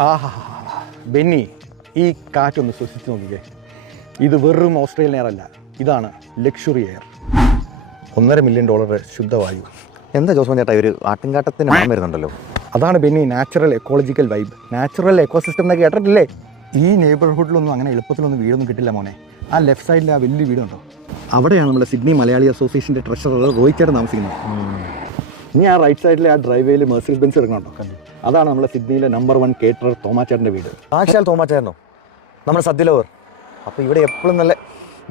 ആഹാ ബെന്നി, ഈ കാറ്റൊന്ന് ശ്വസിച്ച് നോക്കിക്കേ. ഇത് വെറും ഓസ്ട്രേലിയൻ എയർ അല്ല, ഇതാണ് ലക്ഷറി എയർ. $1.5 മില്യൺ ശുദ്ധവായു. എന്താ ജോസ്മോൻ ചേട്ടാ ഒരു ആട്ടിൻകാട്ടത്തിന് മണം വരുന്നുണ്ടല്ലോ? അതാണ് Benny natural ecological vibe, natural ecosystem എന്നൊക്കെ കേട്ടിട്ടില്ലേ? ഈ നെയ്ബർഹുഡിലൊന്നും അങ്ങനെ എളുപ്പത്തിലൊന്നും വീടൊന്നും കിട്ടില്ല മോനെ. ആ ലെഫ്റ്റ് സൈഡിൽ ആ വലിയ വീടുണ്ടോ, അവിടെയാണ് നമ്മുടെ സിഡ്നി മലയാളി അസോസിയേഷൻ്റെ ട്രഷറർ റോയ് ചേട്ടൻ താമസിക്കുന്നത്. ഇനി ആ റൈറ്റ് സൈഡിലെ ആ ഡ്രൈവേയിൽ മെർസിഡീസ് ബെൻസ് ഇറങ്ങുന്നുണ്ടോ, അതാണ് നമ്മുടെ സിഡ്നിയിലെ നമ്പർ 1 കേറ്ററർ തോമാച്ചേട്ടൻ്റെ വീട്. സാക്ഷാൽ തോമാച്ചേട്ടനോ? നമ്മുടെ സദ്യ ലവർ. അപ്പോൾ ഇവിടെ എപ്പോഴും നല്ല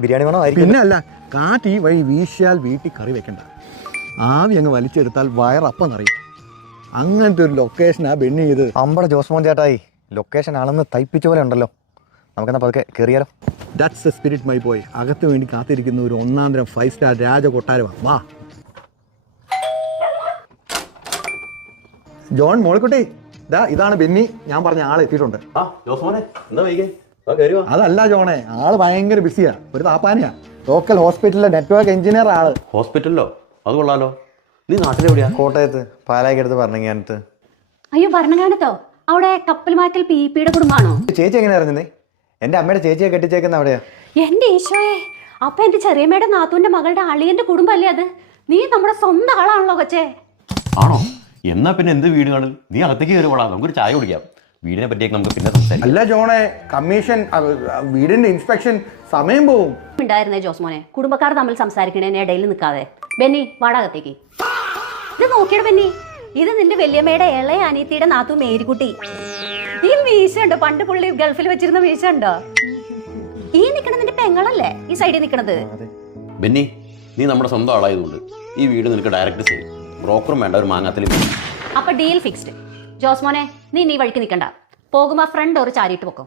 ബിരിയാണി വേണോ ആയിരിക്കും. പിന്നെ അല്ല, കാറ്റ് ഈ വഴി വീശിയാൽ വീട്ടിൽ കറി വെക്കണ്ട, ആവി അങ്ങ് വലിച്ചെടുത്താൽ വയറപ്പം നിറയും. അങ്ങനത്തെ ഒരു ലൊക്കേഷനാണ് ബെന്നി ഇത്. അമ്പടെ ജോസ്മോൻ ചേട്ടായി ലൊക്കേഷൻ ആണെന്ന് തയ്പ്പിച്ച പോലെ ഉണ്ടല്ലോ. നമുക്കെന്നാ പതുക്കെ കയറിയാലോ? That's a spirit my boy. അകത്ത് വേണ്ടി കാത്തിരിക്കുന്ന ഒരു 1-തരം 5 സ്റ്റാർ രാജ കൊട്ടാരമാണ്. വാ ജോൺ, മോളിക്കുട്ടി, ഇതാണ് ബെന്നി. ഞാൻ പറഞ്ഞ ആൾ എത്തിയിട്ടുണ്ട്. അതല്ല ജോണേ, ആള് ഭയങ്കര ബിസിയാ, ഒരു താപ്പാനിയാ. ലോക്കൽ ഹോസ്പിറ്റലിലെ നെറ്റ്വർക്ക് എഞ്ചിനീയർ ആള്. ഹോസ്പിറ്റലിലോ? അത് കൊള്ളാലോ. നീ നാട്ടിലെവിടെയാ? കോട്ടയത്ത് പാലായിക്കടുത്ത് ഭരണങ്ങാനത്ത്. അയ്യോ, ഭരണങ്ങാനത്തോ? അവിടെ കപ്പൽ മാറ്റൽ പിയുടെ കുടുംബമാണോ? ചേച്ചി എങ്ങനെ അറിഞ്ഞേ? എൻ്റെ അമ്മയുടെ ചേച്ചിയെ കെട്ടിച്ചേക്കുന്ന അവിടെയാ. എന്റെ ഈശോയെ, അപ്പൊ എന്റെ ചെറിയമ്മയുടെ നാത്തൂന്റെ മകളുടെ അളിയന്റെ കുടുംബല്ലേ അത്? നീ നമ്മുടെ സ്വന്തം ആളാണല്ലോ കൊച്ചേ. ആണോ? എന്നാ പിന്നെ എന്ത് വീട് കാണൽ? നീ അകത്തേക്ക് കയറി പോടാ, നമുക്കൊരു ചായ കുടിക്കാം. വീടിനെ പറ്റിയൊക്കെ നമുക്ക് പിന്നെ സംസാരിക്കാം. അല്ല ജോണെ, കമ്മീഷൻ വീടിന്റെ ഇൻസ്പെക്ഷൻ സമയം പോവും. ഉണ്ടായിരുന്നേ ജോസ്മോനെ, കുടുംബക്കാർ തമ്മിൽ സംസാരിക്കണേന് ഇടയിൽ നിൽക്കാതെ. ബെന്നി വാടാകത്തേക്ക്. ഇത് നോക്കിയുടെ ബെന്നി, ഇത് നിന്റെ വല്യമ്മയുടെ ഇളയ അനിയത്തിയുടെ നാത്തു മേരിക്കുട്ടി. ഈ മീശ ഉണ്ടോ? പണ്ട് പുള്ളി ഗൾഫിൽ വെച്ചിരുന്ന മീശ ഉണ്ടോ? ഈ നിക്കണ നിന്റെ പെങ്ങളല്ലേ ഈ സൈഡിൽ നിക്കണത്? ബെന്നി, നീ നമ്മുടെ സ്വന്തം ആളായതുകൊണ്ട് ഈ വീട് നിനക്ക് ഡയറക്റ്റ് ചെയ്യും. ബ്രോക്കറും വേണ്ട, ഒരു മാങ്ങാത്തിലും. അപ്പൊ ഡീൽ ഫിക്സ്ഡ്. ജോസ്മോനെ, നീ വഴിക്ക് നിൽക്കണ്ട, പോകുമ്പോ ഫ്രണ്ട് ഒരു ചാരിയിട്ട് പൊക്കും.